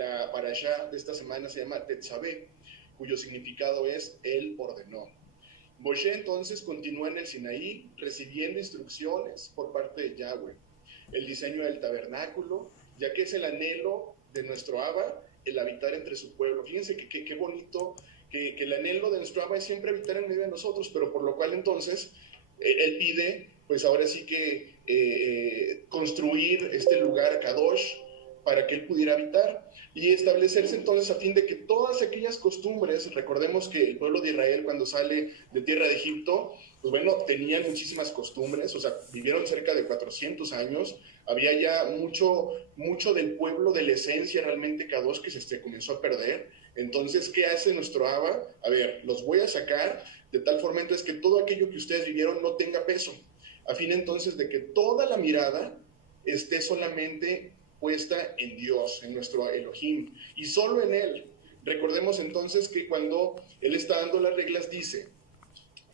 la parashá de esta semana se llama Tetzabé, cuyo significado es Él ordenó. Moshe entonces continúa en el Sinaí recibiendo instrucciones por parte de Yahweh. El diseño del tabernáculo, ya que es el anhelo de nuestro Abba, el habitar entre su pueblo. Fíjense qué bonito, que el anhelo de nuestro Abba es siempre habitar en medio de nosotros, pero por lo cual entonces él pide, pues ahora sí que construir este lugar Kadosh para que él pudiera habitar y establecerse entonces a fin de que todas aquellas costumbres, recordemos que el pueblo de Israel cuando sale de tierra de Egipto, pues bueno, tenían muchísimas costumbres, o sea, vivieron cerca de 400 años, había ya mucho del pueblo, de la esencia realmente Kadosh que se comenzó a perder. Entonces, ¿qué hace nuestro Abba? A ver, los voy a sacar de tal forma entonces que todo aquello que ustedes vivieron no tenga peso, a fin entonces de que toda la mirada esté solamente puesta en Dios, en nuestro Elohim, y solo en Él. Recordemos entonces que cuando Él está dando las reglas, dice,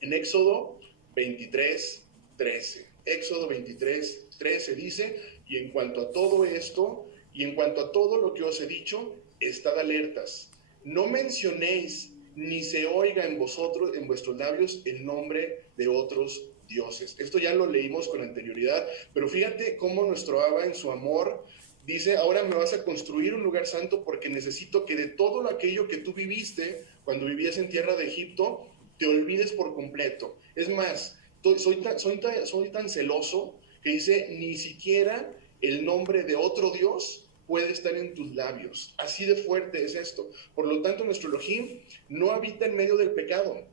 en Éxodo 23:13, Éxodo 23:13 dice, y en cuanto a todo esto, y en cuanto a todo lo que os he dicho, estad alertas, no mencionéis, ni se oiga en vosotros, en vuestros labios, el nombre de otros dioses. Esto ya lo leímos con anterioridad, pero fíjate cómo nuestro Abba en su amor dice, ahora me vas a construir un lugar santo porque necesito que de todo aquello que tú viviste cuando vivías en tierra de Egipto, te olvides por completo. Es más, soy tan celoso que dice, ni siquiera el nombre de otro Dios puede estar en tus labios. Así de fuerte es esto. Por lo tanto, nuestro Elohim no habita en medio del pecado,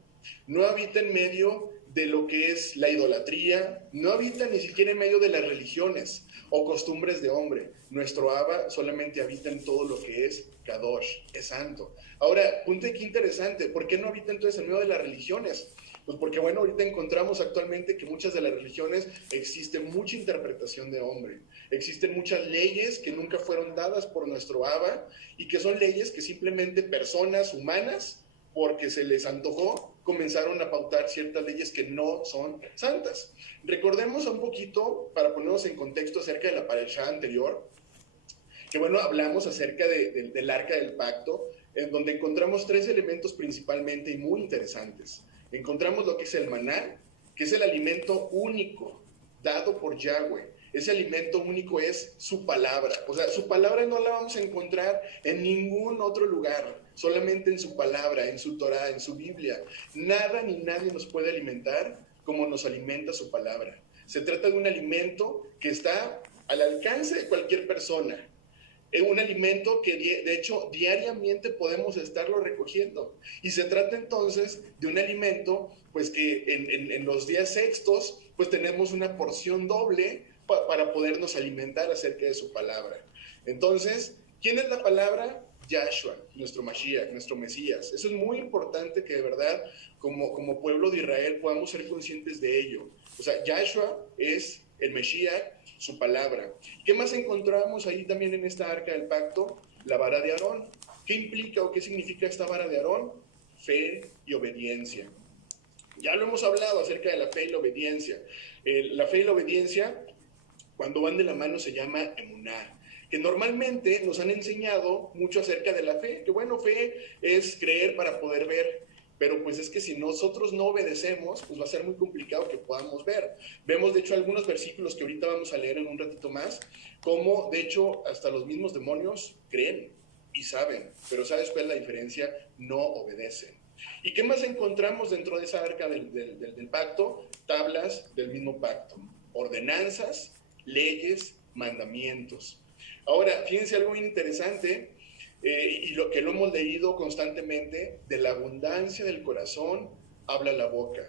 no habita en medio de lo que es la idolatría, no habita ni siquiera en medio de las religiones o costumbres de hombre. Nuestro Abba solamente habita en todo lo que es Kadosh, es santo. Ahora, punto aquí interesante, ¿por qué no habita entonces en medio de las religiones? Pues porque, bueno, ahorita encontramos actualmente que muchas de las religiones existe mucha interpretación de hombre. Existen muchas leyes que nunca fueron dadas por nuestro Abba y que son leyes que simplemente personas humanas, porque se les antojó, comenzaron a pautar ciertas leyes que no son santas. Recordemos un poquito, para ponernos en contexto acerca de la parashá anterior, que bueno, hablamos acerca del arca del pacto, en donde encontramos tres elementos principalmente y muy interesantes. Encontramos lo que es el maná, que es el alimento único dado por Yahweh. Ese alimento único es su palabra. O sea, su palabra no la vamos a encontrar en ningún otro lugar, solamente en su palabra, en su Torah, en su Biblia. Nada ni nadie nos puede alimentar como nos alimenta su palabra. Se trata de un alimento que está al alcance de cualquier persona. Es un alimento que de hecho diariamente podemos estarlo recogiendo. Y se trata entonces de un alimento pues que en los días sextos pues tenemos una porción doble para podernos alimentar acerca de su palabra. Entonces, ¿quién es la palabra? Yahshua, nuestro Mashiach, nuestro Mesías. Eso es muy importante que de verdad como pueblo de Israel podamos ser conscientes de ello. O sea, Yahshua es el Mesías, su palabra. ¿Qué más encontramos ahí también en esta arca del pacto? La vara de Aarón. ¿Qué implica o qué significa esta vara de Aarón? Fe y obediencia. Ya lo hemos hablado acerca de la fe y la obediencia. La fe y la obediencia, cuando van de la mano, se llama emuná, que normalmente nos han enseñado mucho acerca de la fe, que bueno, fe es creer para poder ver. Pero pues es que si nosotros no obedecemos, pues va a ser muy complicado que podamos ver. Vemos de hecho algunos versículos que ahorita vamos a leer en un ratito más, como de hecho hasta los mismos demonios creen y saben, pero ¿sabes cuál es la diferencia? No obedecen. ¿Y qué más encontramos dentro de esa arca del pacto? Tablas del mismo pacto, ordenanzas, leyes, mandamientos. Ahora, fíjense algo interesante, y lo que lo hemos leído constantemente, de la abundancia del corazón habla la boca.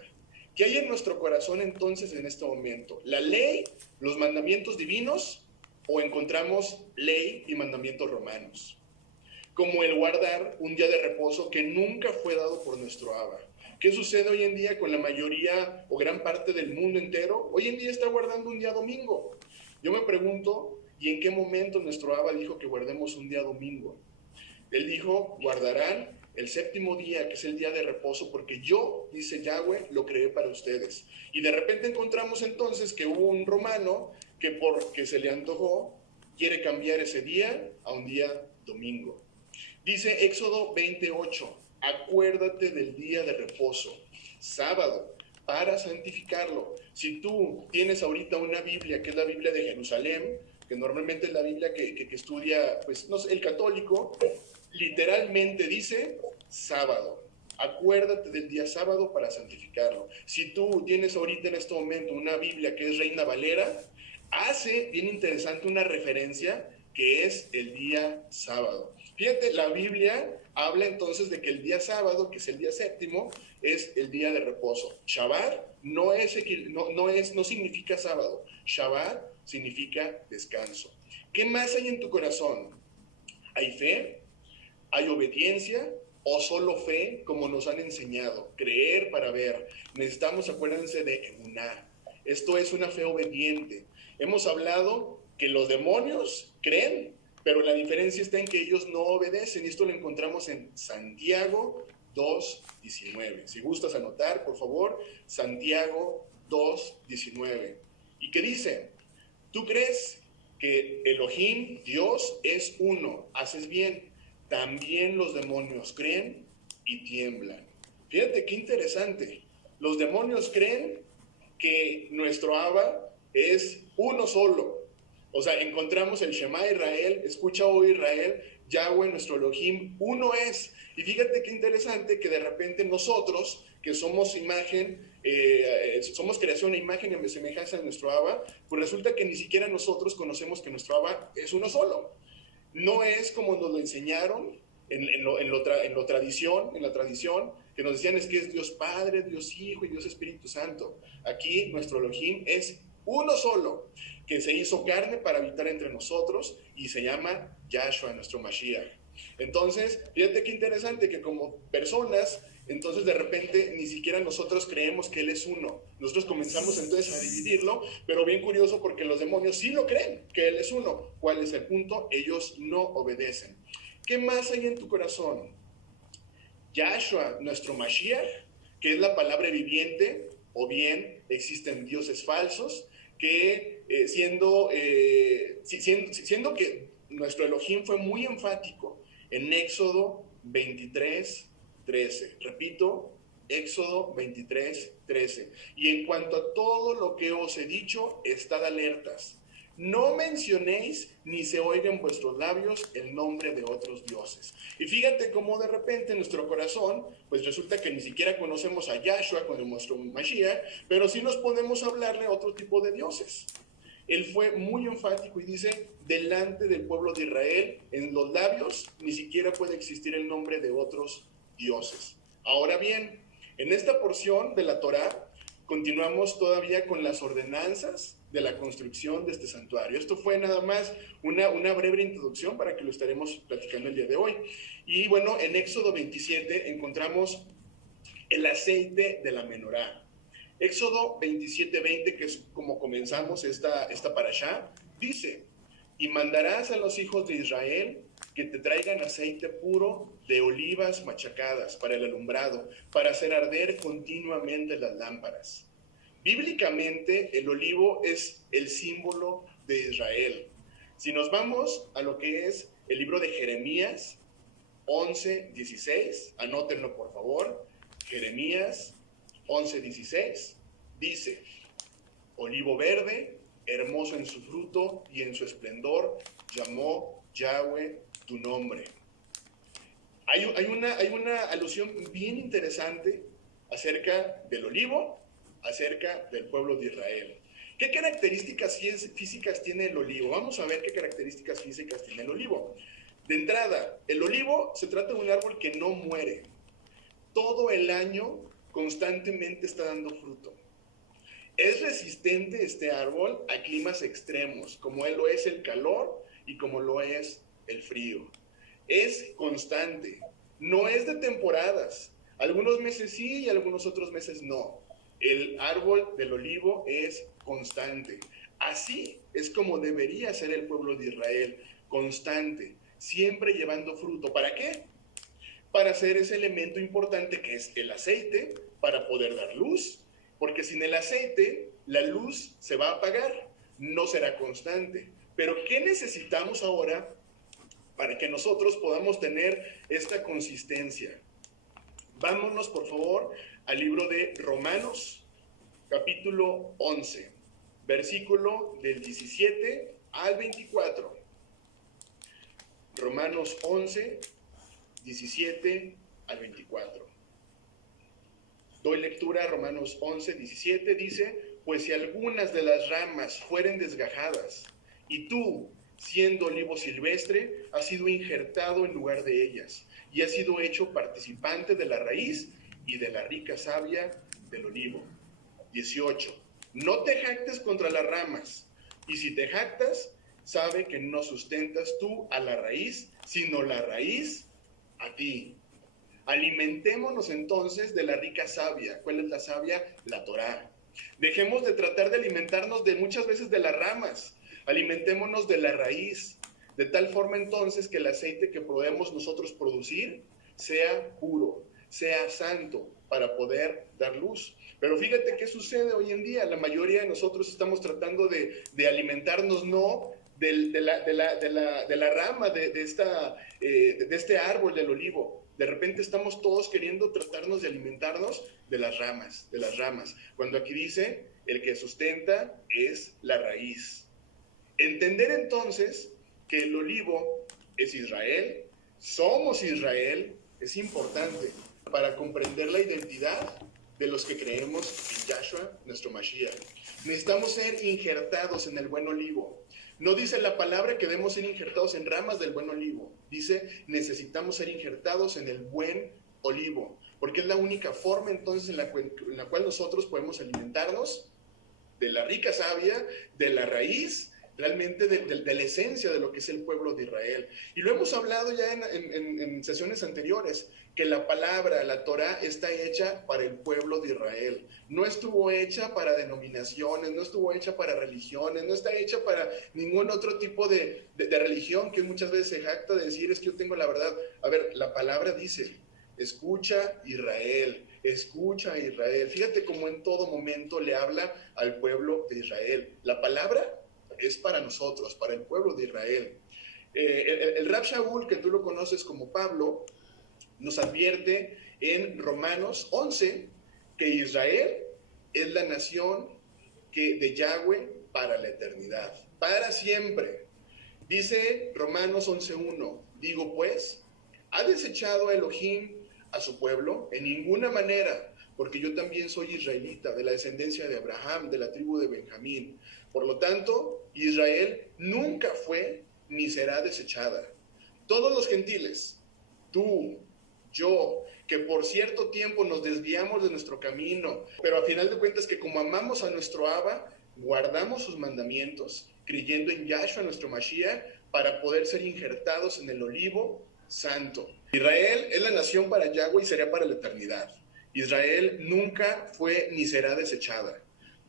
¿Qué hay en nuestro corazón entonces en este momento? ¿La ley, los mandamientos divinos, o encontramos ley y mandamientos romanos? Como el guardar un día de reposo que nunca fue dado por nuestro Abba. ¿Qué sucede hoy en día con la mayoría o gran parte del mundo entero? Hoy en día está guardando un día domingo. Yo me pregunto, ¿y en qué momento nuestro Abba dijo que guardemos un día domingo? Él dijo, guardarán el séptimo día, que es el día de reposo, porque yo, dice Yahweh, lo creé para ustedes. Y de repente encontramos entonces que hubo un romano que porque se le antojó, quiere cambiar ese día a un día domingo. Dice Éxodo 28, acuérdate del día de reposo, sábado, para santificarlo. Si tú tienes ahorita una Biblia, que es la Biblia de Jerusalén, que normalmente es la Biblia que estudia, pues, no sé, el católico, literalmente dice sábado. Acuérdate del día sábado para santificarlo. Si tú tienes ahorita en este momento una Biblia que es Reina Valera, hace bien interesante una referencia que es el día sábado. Fíjate, la Biblia habla entonces de que el día sábado, que es el día séptimo, es el día de reposo. Shabbat no significa sábado. Shabbat significa descanso. ¿Qué más hay en tu corazón? ¿Hay fe? ¿Hay obediencia? ¿O solo fe, como nos han enseñado? Creer para ver. Necesitamos, acuérdense de emuná. Esto es una fe obediente. Hemos hablado que los demonios creen, pero la diferencia está en que ellos no obedecen. Y esto lo encontramos en Santiago 2:19. Si gustas anotar, por favor, Santiago 2:19. ¿Y qué dice? Tú crees que Elohim, Dios, es uno. Haces bien. También los demonios creen y tiemblan. Fíjate qué interesante. Los demonios creen que nuestro Abba es uno solo. O sea, encontramos el Shema Israel, escucha, oh Israel, Yahweh, nuestro Elohim, uno es. Y fíjate qué interesante que de repente nosotros, que somos imagen, somos creación e imagen y semejanza de nuestro Abba, pues resulta que ni siquiera nosotros conocemos que nuestro Abba es uno solo. No es como nos lo enseñaron en la tradición, que nos decían es que es Dios Padre, Dios Hijo y Dios Espíritu Santo. Aquí nuestro Elohim es uno solo, que se hizo carne para habitar entre nosotros y se llama Yahshua, nuestro Mashiach. Entonces, fíjate qué interesante que como personas, entonces de repente ni siquiera nosotros creemos que Él es uno. Nosotros comenzamos entonces a dividirlo, pero bien curioso porque los demonios sí lo creen, que Él es uno. ¿Cuál es el punto? Ellos no obedecen. ¿Qué más hay en tu corazón? Yahshua, nuestro Mashiach, que es la palabra viviente, o bien existen dioses falsos, que siendo que nuestro Elohim fue muy enfático en Éxodo 23:13. Repito, Éxodo 23:13. Y en cuanto a todo lo que os he dicho, estad alertas. No mencionéis ni se oiga en vuestros labios el nombre de otros dioses. Y fíjate cómo de repente en nuestro corazón, pues resulta que ni siquiera conocemos a Yahshua con nuestro Mashiach, pero sí nos ponemos a hablarle a otro tipo de dioses. Él fue muy enfático y dice, delante del pueblo de Israel, en los labios, ni siquiera puede existir el nombre de otros dioses. Ahora bien, en esta porción de la Torá, continuamos todavía con las ordenanzas de la construcción de este santuario. Esto fue nada más una breve introducción para que lo estaremos platicando el día de hoy. Y bueno, en Éxodo 27 encontramos el aceite de la menorá. Éxodo 27:20, que es como comenzamos esta parashá, dice, y mandarás a los hijos de Israel que te traigan aceite puro de olivas machacadas para el alumbrado, para hacer arder continuamente las lámparas. Bíblicamente, el olivo es el símbolo de Israel. Si nos vamos a lo que es el libro de Jeremías 11:16, anótenlo por favor, Jeremías 11:16, dice, olivo verde, hermoso en su fruto y en su esplendor, llamó Yahweh tu nombre. Hay una alusión bien interesante acerca del olivo, acerca del pueblo de Israel. ¿Qué características físicas tiene el olivo? Vamos a ver qué características físicas tiene el olivo. De entrada, el olivo se trata de un árbol que no muere. Todo el año constantemente está dando fruto. Es resistente este árbol a climas extremos, como lo es el calor y como lo es el frío. Es constante, no es de temporadas. Algunos meses sí y algunos otros meses no. El árbol del olivo es constante. Así es como debería ser el pueblo de Israel, constante, siempre llevando fruto. ¿Para qué? Para hacer ese elemento importante que es el aceite, para poder dar luz, porque sin el aceite la luz se va a apagar, no será constante. Pero ¿qué necesitamos ahora para que nosotros podamos tener esta consistencia. Vámonos, por favor, al libro de Romanos, capítulo 11, versículo del 17 al 24. Romanos 11, 17 al 24. Doy lectura a Romanos 11, 17, dice: pues si algunas de las ramas fueren desgajadas, y tú, siendo olivo silvestre, has sido injertado en lugar de ellas, y has sido hecho participante de la raíz y de la rica savia del olivo. 18. No te jactes contra las ramas, y si te jactas, sabe que no sustentas tú a la raíz, sino la raíz a ti. Alimentémonos entonces de la rica savia. ¿Cuál es la savia? La Torá. Dejemos de tratar de alimentarnos de muchas veces de las ramas. Alimentémonos de la raíz, de tal forma entonces que el aceite que podemos nosotros producir sea puro, sea santo, para poder dar luz. Pero fíjate qué sucede hoy en día. La mayoría de nosotros estamos tratando de alimentarnos no de la rama de este árbol del olivo. De repente estamos todos queriendo tratarnos de alimentarnos de las ramas, cuando aquí dice, el que sustenta es la raíz. Entender entonces que el olivo es Israel, somos Israel, es importante para comprender la identidad de los que creemos en Yahshua, nuestro Mashiach. Necesitamos ser injertados en el buen olivo. No dice la palabra que debemos ser injertados en ramas del buen olivo. Dice, necesitamos ser injertados en el buen olivo, porque es la única forma entonces en la cual nosotros podemos alimentarnos de la rica savia, de la raíz, realmente de la esencia de lo que es el pueblo de Israel. Y lo hemos hablado ya en sesiones anteriores, que la palabra, la Torá, está hecha para el pueblo de Israel. No estuvo hecha para denominaciones, no estuvo hecha para religiones, no está hecha para ningún otro tipo de religión que muchas veces se jacta de decir, es que yo tengo la verdad. A ver, la palabra dice, escucha Israel, escucha Israel. Fíjate cómo en todo momento le habla al pueblo de Israel. La palabra es para nosotros, para el pueblo de Israel. El Rab Shaul, que tú lo conoces como Pablo, nos advierte en Romanos 11 que Israel es la nación de Yahweh para la eternidad, para siempre. Dice Romanos 11:1, digo pues, ¿ha desechado a Elohim a su pueblo? En ninguna manera, porque yo también soy israelita, de la descendencia de Abraham, de la tribu de Benjamín. Por lo tanto, Israel nunca fue ni será desechada. Todos los gentiles, tú, yo, que por cierto tiempo nos desviamos de nuestro camino, pero a final de cuentas que como amamos a nuestro Abba, guardamos sus mandamientos, creyendo en Yahshua, nuestro Mashiach, para poder ser injertados en el olivo santo. Israel es la nación para Yahweh y será para la eternidad. Israel nunca fue ni será desechada.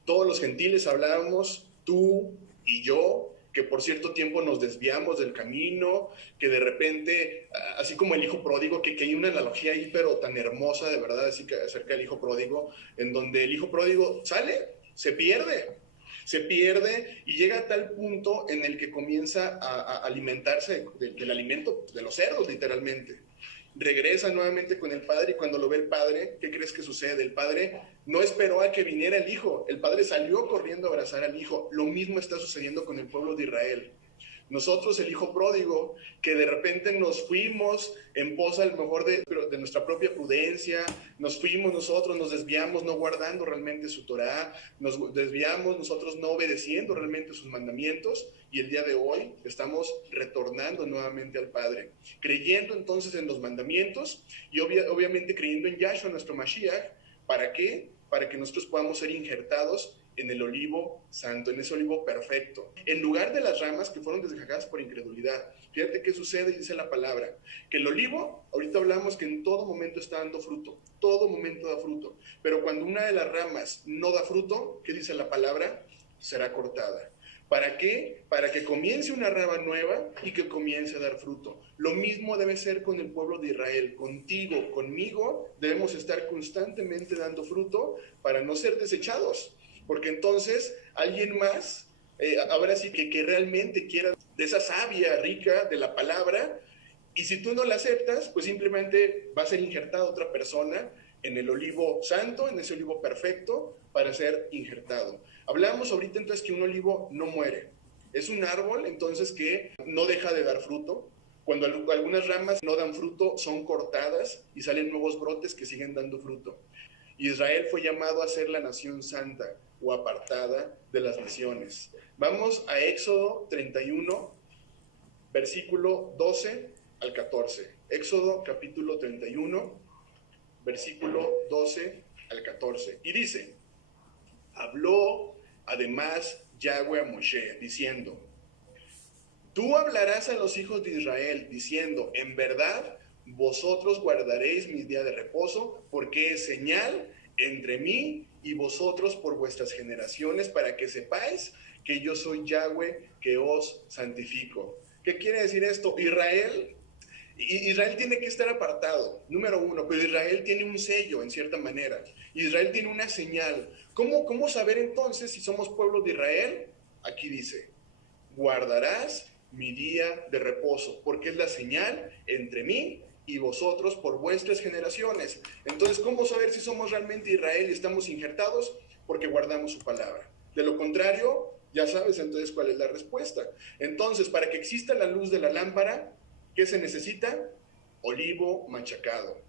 Todos los gentiles hablábamos, tú y yo, que por cierto tiempo nos desviamos del camino, que de repente, así como el hijo pródigo, que hay una analogía ahí, pero tan hermosa, de verdad, así que acerca del hijo pródigo, en donde el hijo pródigo sale, se pierde y llega a tal punto en el que comienza a alimentarse del alimento de los cerdos, literalmente. Regresa nuevamente con el padre y cuando lo ve el padre, ¿qué crees que sucede? El padre no esperó a que viniera el hijo, el padre salió corriendo a abrazar al hijo. Lo mismo está sucediendo con el pueblo de Israel. Nosotros, el hijo pródigo, que de repente nos fuimos en pos a lo mejor de nuestra propia prudencia, nos fuimos nosotros, nos desviamos no guardando realmente su Torá, nos desviamos nosotros no obedeciendo realmente sus mandamientos, y el día de hoy estamos retornando nuevamente al Padre, creyendo entonces en los mandamientos y obviamente creyendo en Yahshua, nuestro Mashiach. ¿Para qué? Para que nosotros podamos ser injertados en el olivo santo, en ese olivo perfecto, en lugar de las ramas que fueron desgajadas por incredulidad. Fíjate qué sucede, dice la palabra, que el olivo, ahorita hablamos que en todo momento está dando fruto, todo momento da fruto, pero cuando una de las ramas no da fruto, ¿qué dice la palabra? Será cortada. ¿Para qué? Para que comience una rama nueva y que comience a dar fruto. Lo mismo debe ser con el pueblo de Israel, contigo, conmigo, debemos estar constantemente dando fruto para no ser desechados. Porque entonces alguien más, ahora sí que realmente quiera de esa savia rica de la palabra, y si tú no la aceptas, pues simplemente va a ser injertada otra persona en el olivo santo, en ese olivo perfecto, para ser injertado. Hablamos ahorita entonces que un olivo no muere. Es un árbol entonces que no deja de dar fruto. Cuando algunas ramas no dan fruto, son cortadas y salen nuevos brotes que siguen dando fruto. Israel fue llamado a ser la nación santa o apartada de las naciones. Vamos a Éxodo 31, versículo 12 al 14. Éxodo capítulo 31, versículo 12 al 14. Y dice, habló además Yahweh a Moshe, diciendo, tú hablarás a los hijos de Israel, diciendo, en verdad, vosotros guardaréis mi día de reposo, porque es señal entre mí y vosotros por vuestras generaciones, para que sepáis que yo soy Yahweh, que os santifico. ¿Qué quiere decir esto? Israel tiene que estar apartado, número uno, pero Israel tiene un sello en cierta manera. Israel tiene una señal. ¿Cómo saber entonces si somos pueblo de Israel? Aquí dice, guardarás mi día de reposo, porque es la señal entre mí y vosotros por vuestras generaciones. Entonces, ¿cómo saber si somos realmente Israel y estamos injertados? Porque guardamos su palabra. De lo contrario, ya sabes entonces cuál es la respuesta. Entonces, para que exista la luz de la lámpara, ¿qué se necesita? Olivo machacado.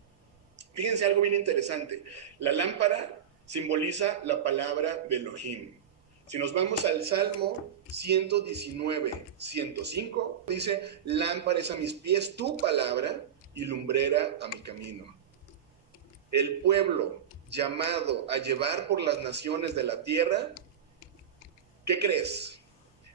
Fíjense algo bien interesante. La lámpara simboliza la palabra de Elohim. Si nos vamos al Salmo 119, 105, dice, lámpara es a mis pies tu palabra y lumbrera a mi camino. El pueblo llamado a llevar por las naciones de la tierra, ¿qué crees?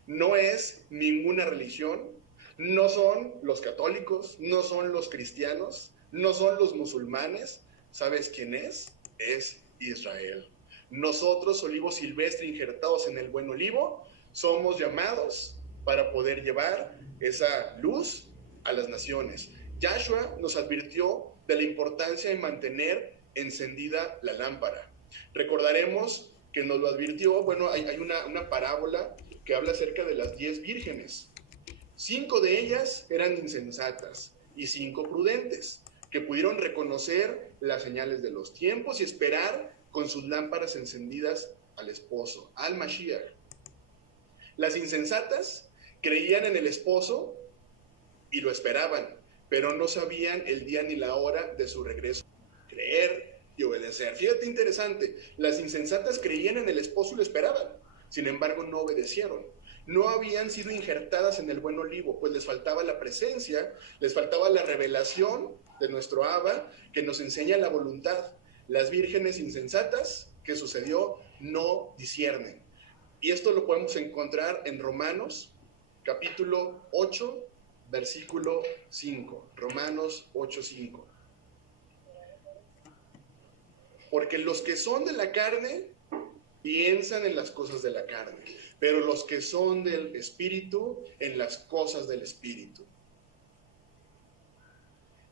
No es ninguna religión, no son los católicos, no son los cristianos, no son los musulmanes. ¿Sabes quién es? Es Israel. Nosotros, olivo silvestre injertados en el buen olivo, somos llamados para poder llevar esa luz a las naciones. Yahshua nos advirtió de la importancia de mantener encendida la lámpara. Recordaremos que nos lo advirtió, bueno, hay una parábola que habla acerca de las 10 vírgenes. 5 de ellas eran insensatas y 5 prudentes, que pudieron reconocer las señales de los tiempos y esperar con sus lámparas encendidas al esposo, al Mashiach. Las insensatas creían en el esposo y lo esperaban, pero no sabían el día ni la hora de su regreso. Creer y obedecer. Fíjate interesante, las insensatas creían en el esposo y lo esperaban, sin embargo no obedecieron. No habían sido injertadas en el buen olivo, pues les faltaba la presencia, les faltaba la revelación de nuestro Abba, que nos enseña la voluntad. Las vírgenes insensatas, ¿qué sucedió? No disciernen. Y esto lo podemos encontrar en Romanos, capítulo 8, versículo 5. Romanos 8, 5. Porque los que son de la carne piensan en las cosas de la carne, pero los que son del Espíritu, en las cosas del Espíritu.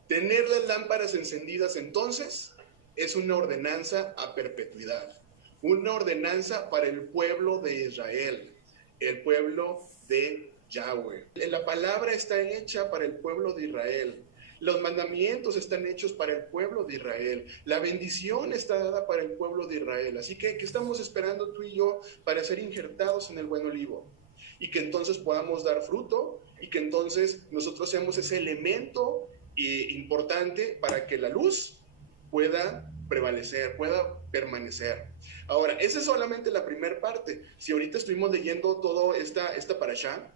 Tener las lámparas encendidas entonces es una ordenanza a perpetuidad, una ordenanza para el pueblo de Israel, el pueblo de Yahweh. La palabra está hecha para el pueblo de Israel. Los mandamientos están hechos para el pueblo de Israel. La bendición está dada para el pueblo de Israel. Así que, ¿qué estamos esperando tú y yo para ser injertados en el buen olivo? Y que entonces podamos dar fruto y que entonces nosotros seamos ese elemento importante para que la luz pueda prevalecer, pueda permanecer. Ahora, esa es solamente la primera parte. Si ahorita estuvimos leyendo todo esta parashá,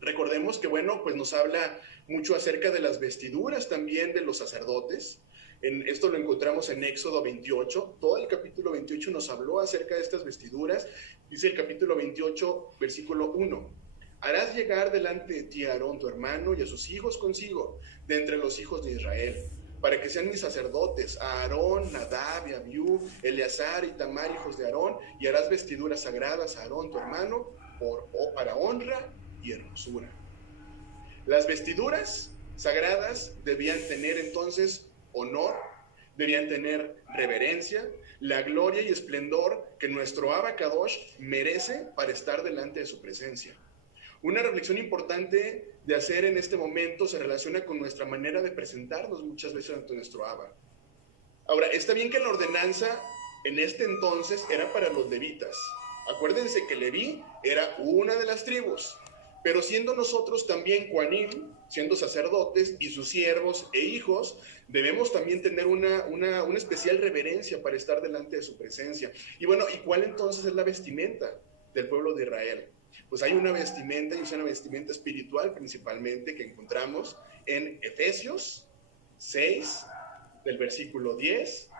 recordemos que, bueno, pues nos habla mucho acerca de las vestiduras también de los sacerdotes. Esto lo encontramos en Éxodo 28. Todo el capítulo 28 nos habló acerca de estas vestiduras. Dice el capítulo 28, versículo 1. Harás llegar delante de ti a Aarón, tu hermano, y a sus hijos consigo, de entre los hijos de Israel, para que sean mis sacerdotes, a Aarón, Nadab y Abiú, Eleazar y Tamar, hijos de Aarón, y harás vestiduras sagradas a Aarón, tu hermano, para honra y hermosura. Las vestiduras sagradas debían tener entonces honor, debían tener reverencia, la gloria y esplendor que nuestro Abba Kadosh merece para estar delante de su presencia. Una reflexión importante de hacer en este momento se relaciona con nuestra manera de presentarnos muchas veces ante nuestro Abba. Ahora, está bien que la ordenanza en este entonces era para los levitas. Acuérdense que Leví era una de las tribus, pero siendo nosotros también Kohanim, siendo sacerdotes y sus siervos e hijos, debemos también tener una especial reverencia para estar delante de su presencia. Y bueno, ¿y cuál entonces es la vestimenta del pueblo de Israel? Pues hay una vestimenta, y es una vestimenta espiritual principalmente, que encontramos en Efesios 6, del versículo 10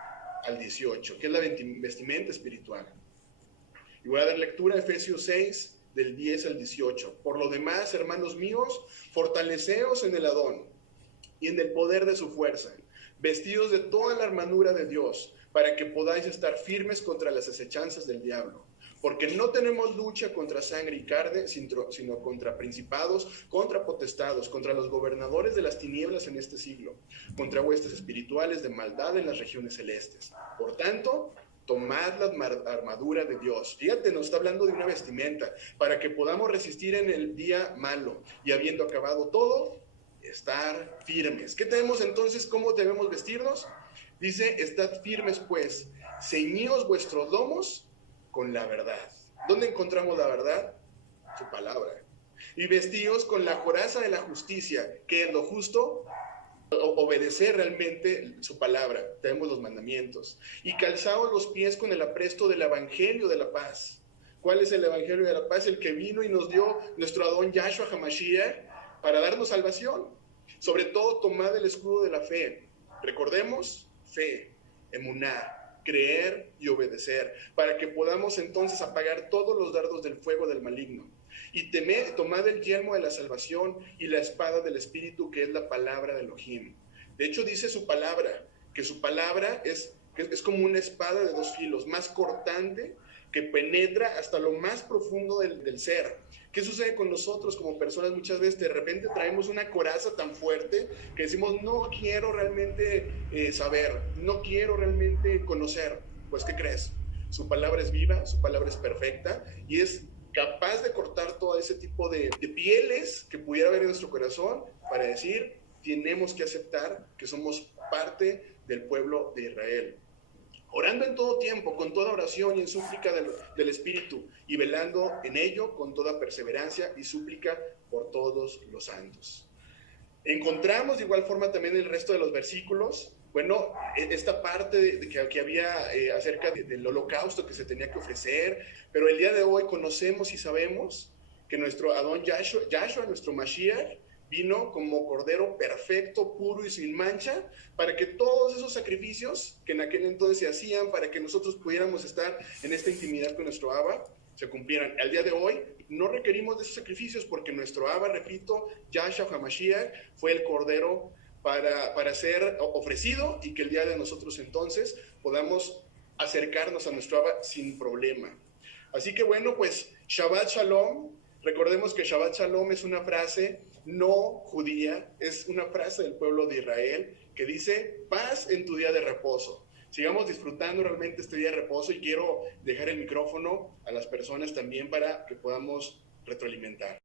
al 18, que es la vestimenta espiritual. Y voy a dar lectura a Efesios 6, del 10 al 18. Por lo demás, hermanos míos, fortaleceos en el Adón y en el poder de su fuerza, vestidos de toda la armadura de Dios, para que podáis estar firmes contra las acechanzas del diablo. Porque no tenemos lucha contra sangre y carne, sino contra principados, contra potestados, contra los gobernadores de las tinieblas en este siglo, contra huestes espirituales de maldad en las regiones celestes. Por tanto, tomad la armadura de Dios. Fíjate, nos está hablando de una vestimenta, para que podamos resistir en el día malo, y habiendo acabado todo, estar firmes. ¿Qué tenemos entonces? ¿Cómo debemos vestirnos? Dice, estad firmes pues, ceñíos vuestros lomos con la verdad. ¿Dónde encontramos la verdad? Su palabra. Y vestíos con la coraza de la justicia, que es lo justo, obedecer realmente su palabra. Tenemos los mandamientos. Y calzaos los pies con el apresto del evangelio de la paz. ¿Cuál es el evangelio de la paz? El que vino y nos dio nuestro Adón Yahshua HaMashiach para darnos salvación. Sobre todo, tomad el escudo de la fe. Recordemos, fe, emuná, creer y obedecer, para que podamos entonces apagar todos los dardos del fuego del maligno. Y tomad el yelmo de la salvación y la espada del Espíritu, que es la palabra de Elohim. De hecho, dice su palabra, que su palabra es como una espada de dos filos, más cortante, que penetra hasta lo más profundo del ser. ¿Qué sucede con nosotros como personas? Muchas veces de repente traemos una coraza tan fuerte que decimos, no quiero realmente saber, no quiero realmente conocer. Pues, ¿qué crees? Su palabra es viva, su palabra es perfecta y es capaz de cortar todo ese tipo de pieles que pudiera haber en nuestro corazón para decir, tenemos que aceptar que somos parte del pueblo de Israel. Orando en todo tiempo, con toda oración y en súplica del Espíritu, y velando en ello con toda perseverancia y súplica por todos los santos. Encontramos de igual forma también el resto de los versículos, bueno, esta parte que había acerca del holocausto que se tenía que ofrecer, pero el día de hoy conocemos y sabemos que nuestro Adón Yahshua, nuestro Mashiach, vino como cordero perfecto, puro y sin mancha, para que todos esos sacrificios que en aquel entonces se hacían, para que nosotros pudiéramos estar en esta intimidad con nuestro Abba, se cumplieran. Al día de hoy no requerimos de esos sacrificios porque nuestro Abba, repito, Yahshua HaMashiach, fue el cordero para ser ofrecido y que el día de nosotros entonces podamos acercarnos a nuestro Abba sin problema. Así que bueno, pues Shabbat Shalom. Recordemos que Shabbat Shalom es una frase no judía, es una frase del pueblo de Israel que dice paz en tu día de reposo. Sigamos disfrutando realmente este día de reposo y quiero dejar el micrófono a las personas también para que podamos retroalimentar.